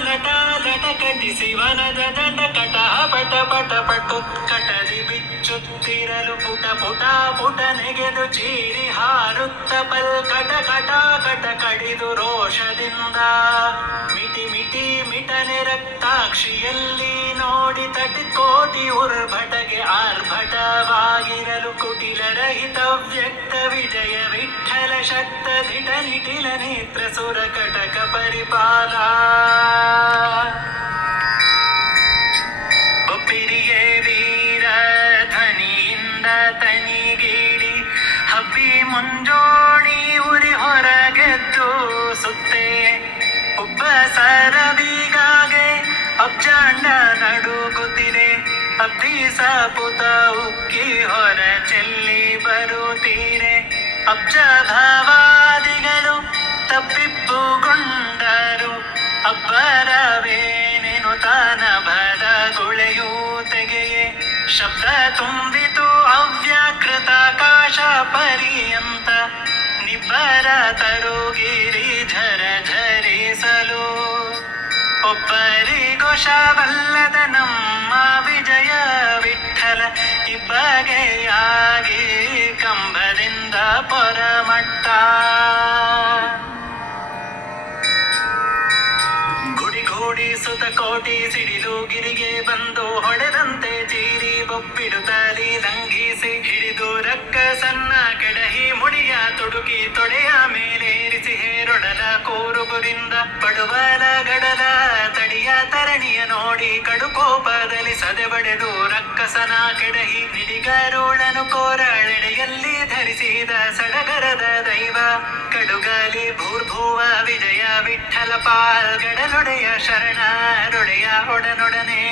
ಲಟ ಲಟ ಕಟಿಸಿ ವನದ ದಂಡ ಕಟಹ ಪಟ ಪಟ ಪಟು ಕಟದಿ ಬಿಚ್ಚುತ್ತಿರಲು ಪುಟ ಪುಟ ಪುಟ ನೆಗೆದು ಚೀರಿ ಹಾರುತ್ತ ಪಲ್ಕಟ ಕಟ ಕಟ ಕಡಿದು ರೋಷದಿಂದ ಮಿಟಿ ಮಿಟಿ ಮಿಟನೆ ರಕ್ತಾಕ್ಷಿಯಲ್ಲಿ ನೋಡಿ ತಟಿಕೋತಿ ಉರ್ಭಟಗೆ ಆರ್ಭಟವಾಗಿರಲು ಕುಟಿಲ ರಹಿತ ವ್ಯಕ್ತ ವಿಜಯ ವಿಠಲ ಶಕ್ತ ದಿಟ ನಿಟಿಲ ನೇತ್ರ ಸುರ ಕಟಕ ಪರಿಪಾಲ ಒಪ್ಪಿರಿಗೆ ವೀರ ಧ್ವನಿಯಿಂದ ತನಿಗೀಡಿ ಹಬ್ಬಿ ಮುಂಜೋಣಿ ಉರಿ ಹೊರಗೆದ್ದು ಸುತ್ತೆ ಒಬ್ಬ ಸರವಿಗಾಗೆ ಅಬ್ಜಾಂಡ ನಡುಗುತ್ತಿದೆ ಅಬ್ಬಿಸ ಪುತ ಉಕ್ಕಿ ಹೊರ ಚೆಲ್ಲಿ ಬರುತ್ತೀರೆ ಅಬ್ಜ ಭವಾದಿಗಳು ತಪ್ಪಿಪ್ಪುಗೊಂಡರು ಅಬ್ಬರವೇನೇನು ತಾನ ಬದ ಗುಳೆಯೂ ತೆಗೆಯೇ ಶಬ್ದ ತುಂಬಿತು ಅವ್ಯಾಕೃತ ಕಾಶ ಪರ್ಯಂತ ನಿಬ್ಬರ ತರುಗಿರಿ ಝರ ಝರಿಸಲು ಒಬ್ಬರಿಗೊಶವಲ್ಲದ ನಮ್ಮ ವಿಜಯ ವಿಠಲ ಇಬ್ಬಗೆಯಾಗಿ ಕಂಬದಿಂದ ಪೊರಮಟ್ಟ ಸುತ ಕೋಟಿ ಸಿಡಿದು ಗಿರಿಗೆ ಬಂದು ಹೊಡೆದಂತೆ ಚೀರಿ ಬೊಪ್ಪಿಡುತ್ತಲಿ ಲಂಘಿಸಿ ಹಿಡಿದು ರಕ್ಕಸನ್ನ ಕೆಡಹಿ ಮುಡಿಯ ತುಡುಕಿ ತೊಡೆಯ ಮೇಲೇರಿಸಿ ಹೇರೊಡಲ ಕೂರುಬುರಿಂದ ಪಡುವಲ ಗಡಲ ತಡಿಯ ತರಣಿಯ ನೋಡಿ ಕಡುಕೋಪದಲ್ಲಿ ಸದೆ ಬಡೆದು ರಕ್ಕಸನ ಕೆಡಹಿ ನಿಡಿಗರುಳನು ಕೋರಳೆಡೆಯಲ್ಲಿ ಧರಿಸಿದ ಸಡಗರದ ದೈವ ಕಡುಗಲಿ ಭೂರ್ಭುವ ವಿಜಯ ವಿಠಲ ಪಾಲ್ಗಡಲೊಡೆಯ ಶರಣರೊಡೆಯ ಒಡನೊಡನೆ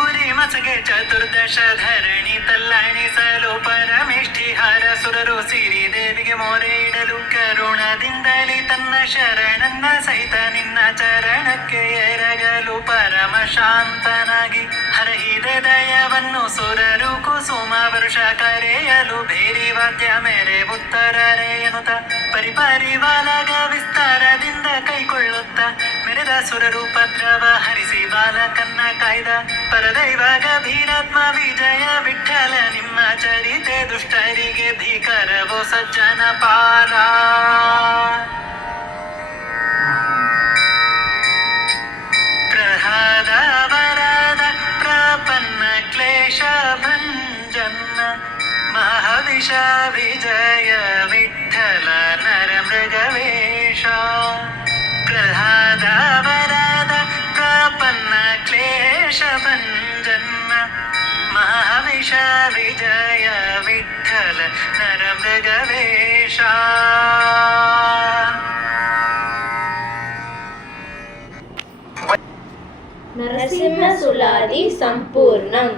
ಊರಿ ಮಸಗೆ ಚತುರ್ದಶ ಧರಣಿ ತಲ್ಲಣಿಸಲು ಪರಮೇಷ್ಠಿ ಹರ ಸುರರು ಸಿರಿ ದೇವಿಗೆ ಮೋರೆ ಇಡಲು ಕರುಣದಿಂದಲೇ ತನ್ನ ಶರಣನ್ನ ಸಹಿತ ನಿನ್ನ ಚರಣಕ್ಕೆ ಎರಗಲು ಪರಮ ಶಾಂತನಾಗಿ ಹರಹಿದೆ ದಯವನ್ನು ಸುರರು ಕುಸುಮ ವರುಷ ಕರೆಯಲು ಬೇರಿ ವಾದ್ಯ ಮೇರೆ ಉತ್ತರರೆ ಎನ್ನುತ್ತ ಪರಿಪರಿವಾಲಗ ವಿಸ್ತಾರದಿಂದ ಕೈಕೊಳ್ಳುತ್ತ ಮೆರೆದ ಸುರರು ಪದ್ರವ ಹರಿಸಿ ಬಾಲಕನ್ನ ಕಾಯ್ದ ಪರದೈವ ಗಭೀರಾತ್ಮ ವಿಜಯ ವಿಠಲ ನಿಮ್ಮ ಚರಿತೆ ದುಷ್ಟರಿಗೆ ಭೀಕರವೋ ಸಜ್ಜನ ಪಾಲ ಪ್ರಹ್ಲಾದ ವರದ ಪ್ರಪನ್ನ ಕ್ಲೇಶ ಭಂಜನ್ನ ಮಹಾವಿಷ ವಿಜಯ ವಿಠಲ ನರ ಮೃಗವೇಶ ಪ್ರಹ್ಲಾದ ವರದ ಪ್ರಪನ್ನ ಕ್ಲೇಶ ಭಂಜನ್ನ ಮಹಾವಿಷ ವಿಜಯ ವಿಠಲ ನರ ಮೃಗವೇಶ ನರಸಿಂಹ ಸುಳಾದಿ ಸಂಪೂರ್ಣಂ.